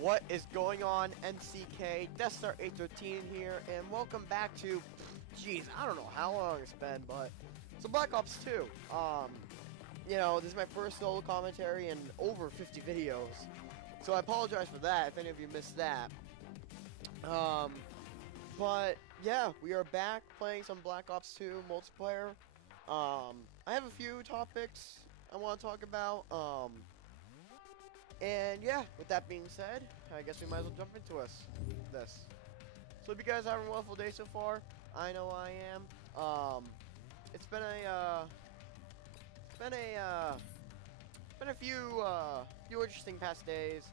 What is going on, NCK? Death Star 813 here, and welcome back to, jeez, I don't know how long it's been, but it's Black Ops 2. This is my first solo commentary in over 50 videos, so I apologize for that if any of you missed that. But yeah, we are back playing some Black Ops 2 multiplayer. I have a few topics I want to talk about. And yeah, with that being said, I guess we might as well jump into this. So if you guys are having a wonderful day so far, I know I am. It's been a few interesting past days.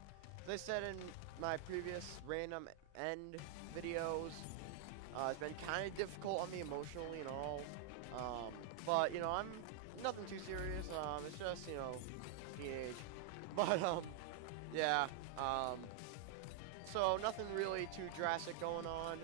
As I said in my previous random end videos, it's been kind of difficult on me emotionally and all. But I'm nothing too serious. It's just teenage. But yeah. So nothing really too drastic going on.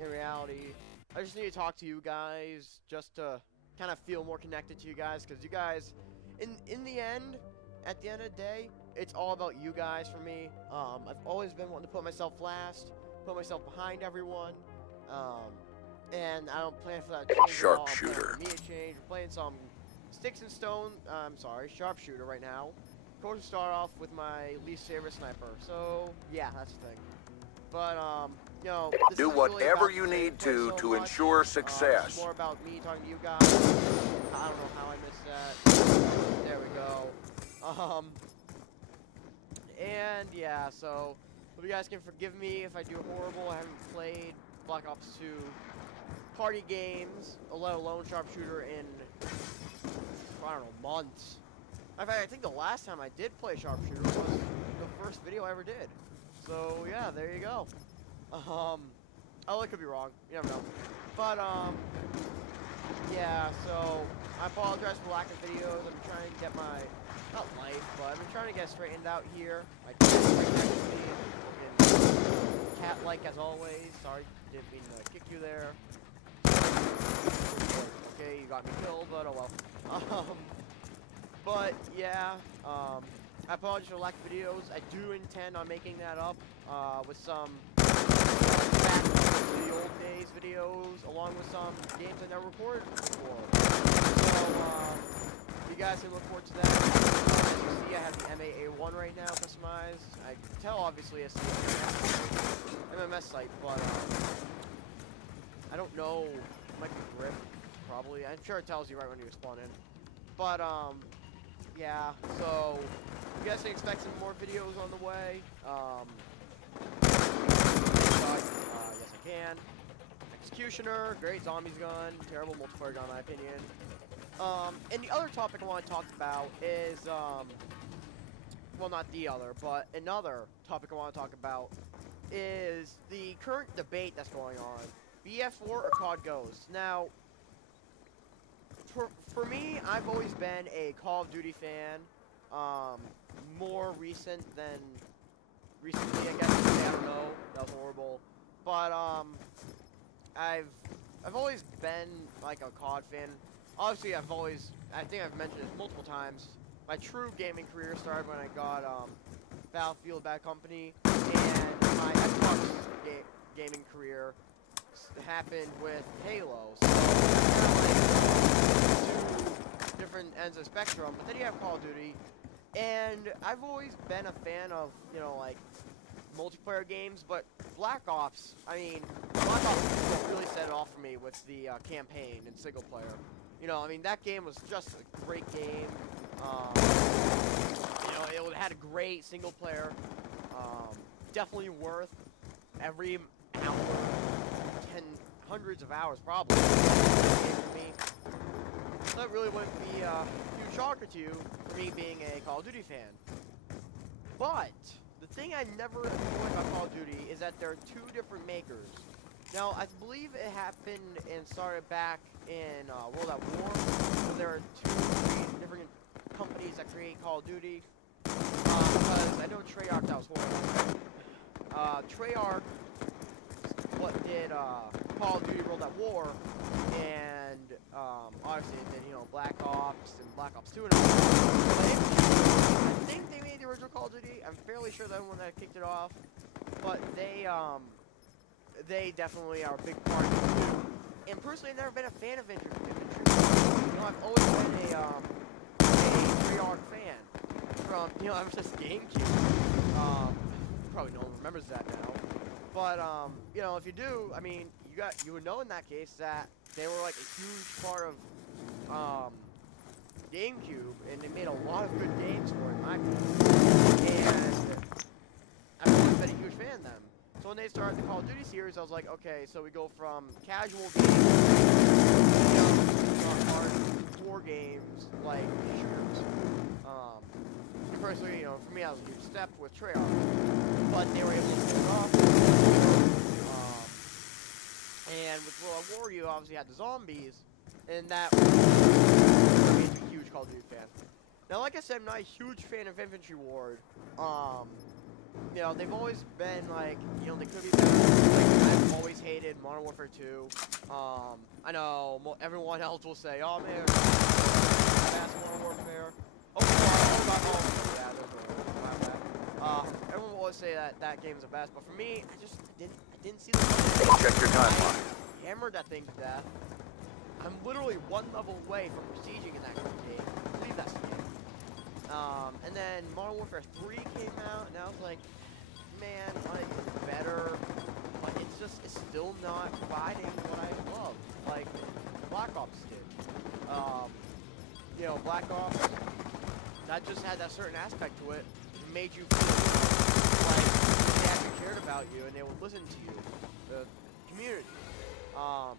In reality, I just need to talk to you guys just to kind of feel more connected to you guys, because you guys, in the end, at the end of the day, it's all about you guys for me. I've always been wanting to put myself last, put myself behind everyone. And I don't plan for that to change Sharpshooter. Me to change. We're playing some sticks and stone. Sharpshooter right now. Of course, we start off with my least favorite sniper. So yeah, that's the thing. But this do isn't really whatever about you the need gameplay so to much. ensure It's success. more about me talking to you guys. I don't know how I missed that. There we go. And yeah, so hope you guys can forgive me if I do horrible. I haven't played Black Ops 2 party games, let alone Sharpshooter, in I don't know, months. In fact, I think the last time I did play Sharpshooter was the first video I ever did. So yeah, there you go. Oh, I could be wrong. You never know. But yeah. So I apologize for lack of videos. I've been trying to get my life, but I've been trying to get straightened out here. My cat's right next to me, looking cat-like as always. Sorry, didn't mean to kick you there. Okay, you got me killed, but oh well. But yeah, I apologize for lack of videos. I do intend on making that up with some back to the old days videos, along with some games I never recorded before. So you guys can look forward to that. As you see, I have the MAA1 right now customized. I can tell obviously it's the MMS site, but I don't know. It might be grip, probably. I'm sure it tells you right when you spawn in. But yeah, so you guys can expect some more videos on the way. Yes, I can. Executioner, great zombies gun, terrible multiplayer gun in my opinion. And the other topic I want to talk about is, well, not the other, but another topic I want to talk about is the current debate that's going on. BF4 or COD Ghosts. Now, for me, I've always been a Call of Duty fan. More recently, I guess. I don't know. That was horrible. But I've always been like a COD fan. Obviously, I think I've mentioned it multiple times. My true gaming career started when I got Battlefield Bad Company, and my Xbox gaming career happened with Halo. So two different ends of the spectrum. But then you have Call of Duty, and I've always been a fan of like multiplayer games. But Black Ops, Black Ops really set it off for me with the campaign and single player. That game was just a great game. It had a great single player. Definitely worth every hour, hundreds of hours probably. For me. So that really wouldn't be a huge shocker to you for me being a Call of Duty fan. But the thing I never enjoyed about Call of Duty is that there are two different makers. Now, I believe it happened and started back in World at War. So there are three different companies that create Call of Duty. Because I know Treyarch, that was horrible. Treyarch did Call of Duty World at War, and obviously it did Black Ops and Black Ops 2 and all. But I think they made the original Call of Duty. I'm fairly sure they're the one that kicked it off, but they definitely are a big part of it too. And personally, I've never been a fan of infantry. You know, I've always been a Treyarch fan from, you know, ever since GameCube. Probably no one remembers that now. But, you know, if you do, I mean, you would know in that case that they were like a huge part of, GameCube, and they made a lot of good games for it, in my opinion. And I've always been a huge fan of them. So when they started the Call of Duty series, I was like, okay, so we go from casual games, you know, hard games, like shooters. Personally, you know, for me, that was a huge step with Treyarch. But they were able to pull it off. And with World at War, you obviously had the zombies, and that made me a huge Call of Duty fan. Now, like I said, I'm not a huge fan of Infantry Ward. You know, they've always been like, you know, they could be better. Like, I've always hated Modern Warfare 2. I know everyone else will say, oh man, fast Modern Warfare. Everyone will always say that game is the best, but for me, I didn't see the. Check your timeline. I hammered that thing to death. I'm literally one level away from prestiging in that game. I believe that's the game. And then Modern Warfare 3 came out, and I was like, man, it's better, but it's still not providing what I love, like Black Ops did. You know, Black Ops, that just had that certain aspect to it, that made you feel like they actually cared about you and they would listen to you, the community. Oh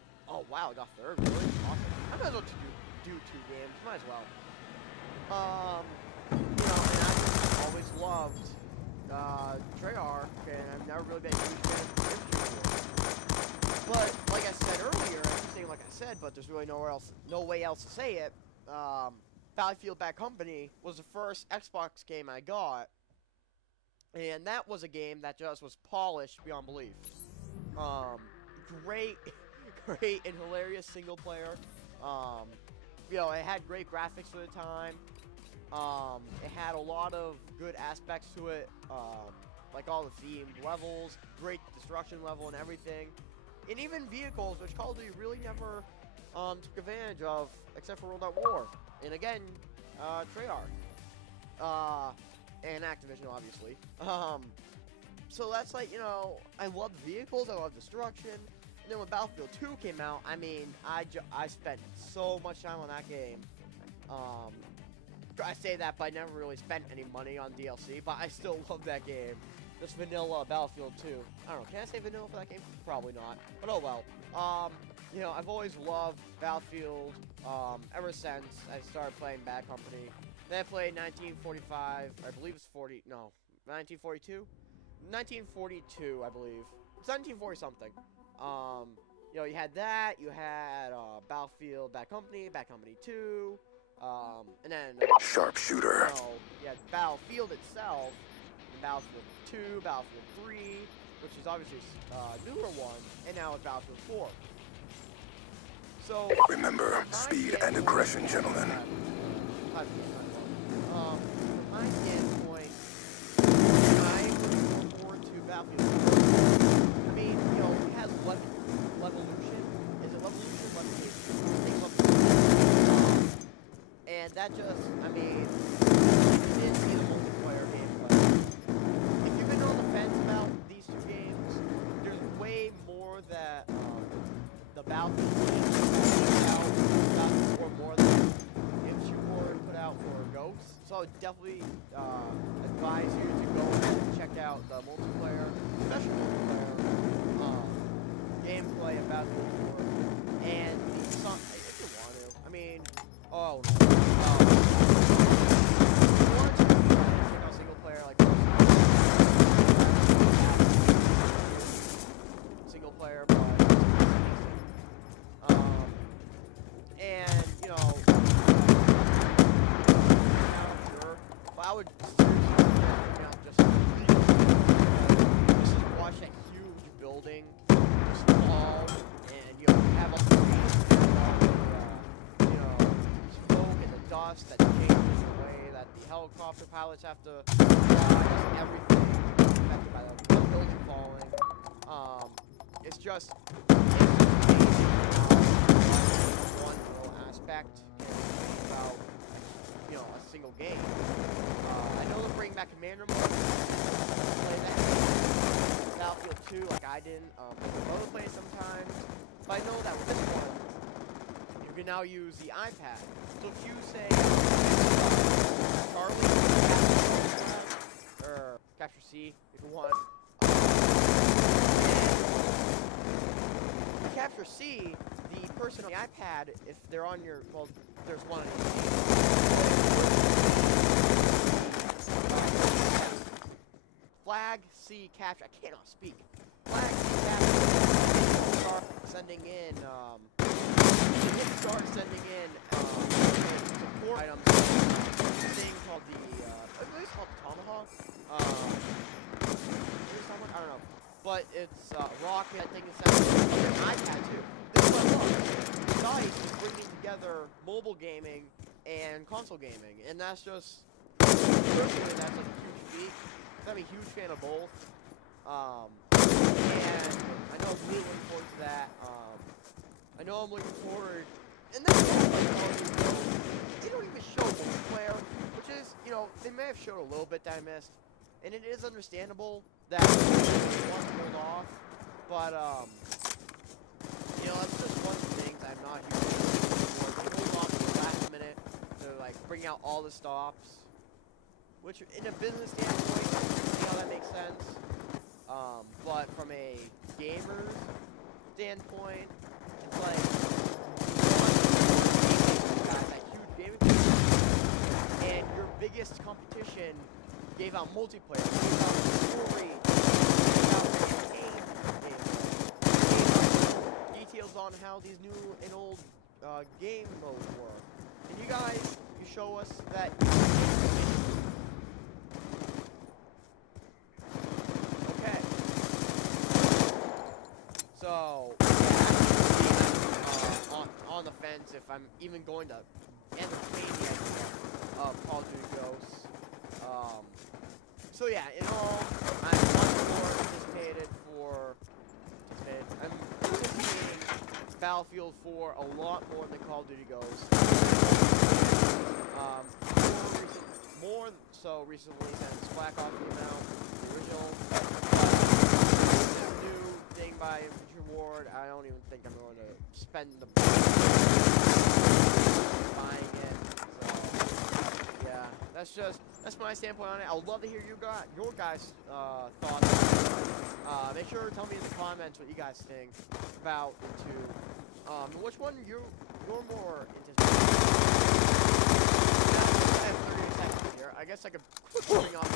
wow, I got third, really? Awesome. I might as well do 2 games, might as well. You know, and I just always loved Treyarch, and I've never really been a huge fan of Infantry Wars. But like I said earlier, I keep saying like I said, but there's really no way else to say it. Battlefield Bad Company was the first Xbox game I got, and that was a game that just was polished beyond belief. Great and hilarious single player. You know, it had great graphics for the time. It had a lot of good aspects to it, like all the themed levels, great destruction level and everything, and even vehicles, which Call of Duty really never took advantage of, except for World at War. And again, Treyarch, and Activision, obviously. So that's like, you know, I love vehicles, I love destruction. And then when Battlefield 2 came out, I mean, I spent so much time on that game. I say that, but I never really spent any money on DLC, but I still love that game. Just vanilla Battlefield 2. I don't know, can I say vanilla for that game? Probably not, but oh well. You know, I've always loved Battlefield, ever since I started playing Bad Company. Then I played 1945, I believe it's 1942? 1942, I believe. It's 1940 something. You know, you had that, you had, Battlefield Bad Company 2, and then, Sharpshooter. You know, you had Battlefield itself, Battlefield 2, Battlefield 3, which is obviously a newer one, and now it's Battlefield 4. So, remember, speed and aggression, gentlemen. From my standpoint, I'm looking forward to Battlefield 4. I mean, you know, it has Levolution. Is it Levolution? Levolution? I think Levolution. And that just, I mean, you didn't see the multiplayer gameplay. If you've been on the fence about these 2 games, there's way more that the Battlefield put out, or more than Infantry Wars put out for Ghosts. So I would definitely advise you to go and check out the multiplayer, especially multiplayer gameplay of Battlefield 4. And if you want to, I mean, oh no. If you want to check out single player, like single player, but and you know, sure, but I would seriously just watch that huge building just fall, and you know, have all the you know, smoke and the dust that changes the way that the helicopter pilots have to just everything affected by the building falling. It's just one little aspect about a single game. I know they're bringing back Commander mode. Play that Battlefield 2 like I didn't. Other play sometimes, but I know that with this one, you can now use the iPad. So if you say Charlie or Capture C, if you want. Capture C, the person on the iPad, if they're on your, well, there's one on your Flag C capture. I cannot speak. Flag C capture. Start sending in. Start sending in support items. Thing called the. I believe it's called Tomahawk. I don't know. But it's rocket. I think it's on an iPad too. This is what DICE is bringing together mobile gaming and console gaming, and that's just personally that's a huge feat. I'm a huge fan of both, and I know I'm really looking forward to that. I know I'm looking forward, and then they don't even show multiplayer, which is, they may have showed a little bit that I missed, and it is understandable that they want to hold off, but that's just one of the things I'm not huge for. They hold off to the last minute to bring out all the stops. Which, in a business standpoint, I can see how that makes sense. But from a gamer's standpoint, it's like, you got that huge gaming community, and your biggest competition gave out multiplayer, gave out story, gave out campaign games, gave out details on how these new and old game modes work. And you guys, you show us that. So, on the fence if I'm even going to entertain the idea of Call of Duty Ghosts. So yeah, in all, I'm much more I'm anticipating Battlefield 4 a lot more than Call of Duty Ghosts. More so recently than Black Ops came out, the original. New thing by Infantry Ward, I don't even think I'm going to spend the buying it. So yeah, that's my standpoint on it. I would love to hear your guys' thoughts. Make sure to tell me in the comments what you guys think about the two. Which one you're more anticipating? I have 30 seconds here. I guess I could quickly bring up the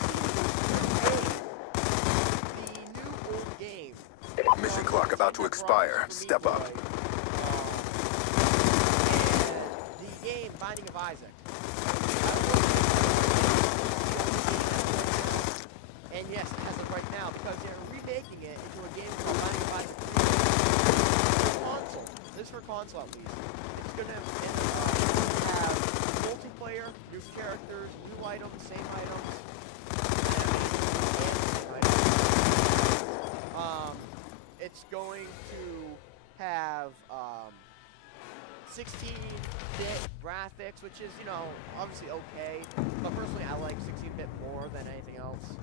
new old game. Mission clock about to expire. Step up. The game Binding of Isaac. And yes, as of right now, because they're remaking it into a game called Binding of Isaac. Console. This is for console at least. It's going to have multiplayer, new characters, new items, same items. It's going to have 16-bit graphics, which is, obviously okay. But personally, I like 16-bit more than anything else.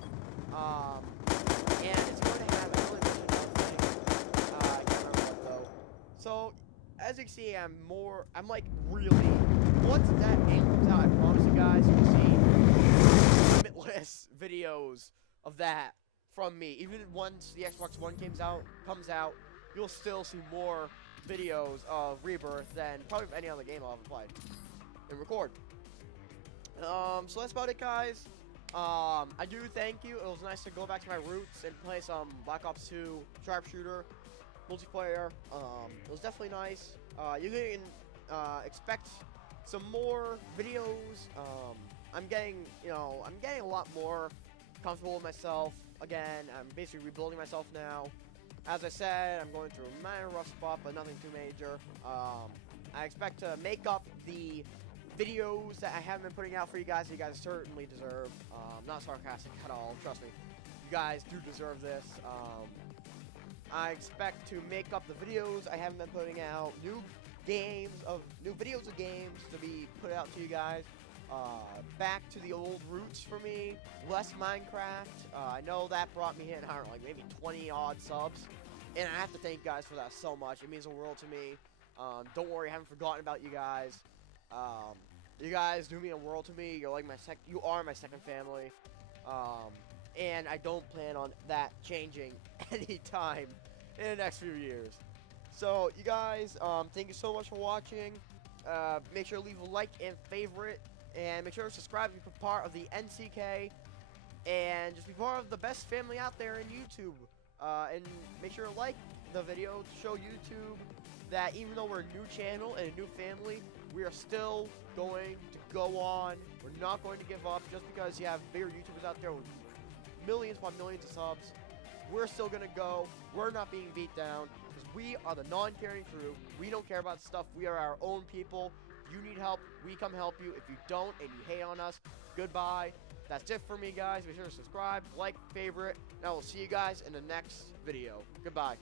And it's going to have a really thing. I can't remember what though. So, as you can see, I'm really. Once that game comes out, I promise you guys, you'll see limitless videos of that from me. Even once the Xbox One comes out, you'll still see more videos of Rebirth than probably any other game I'll ever play and record. So that's about it, guys. I do thank you. It was nice to go back to my roots and play some Black Ops 2 sharpshooter multiplayer. It was definitely nice. You can expect some more videos. I'm getting a lot more comfortable with myself. Again, I'm basically rebuilding myself now. As I said, I'm going through a minor rough spot, but nothing too major. I expect to make up the videos that I haven't been putting out for you guys certainly deserve. Not sarcastic at all, trust me. You guys do deserve this. I expect to make up the videos I haven't been putting out, new videos of games to be put out to you guys. Back to the old roots for me, less Minecraft. I know that brought me in, I don't know, like maybe 20 odd subs, and I have to thank you guys for that so much. It means the world to me. Don't worry, I haven't forgotten about you guys. You guys do mean a world to me. You're like you are my second family. And I don't plan on that changing anytime in the next few years. So, you guys, thank you so much for watching. Make sure to leave a like and favorite, and make sure to subscribe if you're part of the NCK, and just be part of the best family out there in YouTube. And make sure to like the video to show YouTube that even though we're a new channel and a new family, we are still going to go on. We're not going to give up just because you have bigger YouTubers out there with millions upon millions of subs. We're still going to go. We're not being beat down because we are the non-caring crew. We don't care about stuff. We are our own people. If you need help, we come help you. If you don't and you hate on us, goodbye. That's it for me, guys. Be sure to subscribe, like, favorite, and I will see you guys in the next video. Goodbye.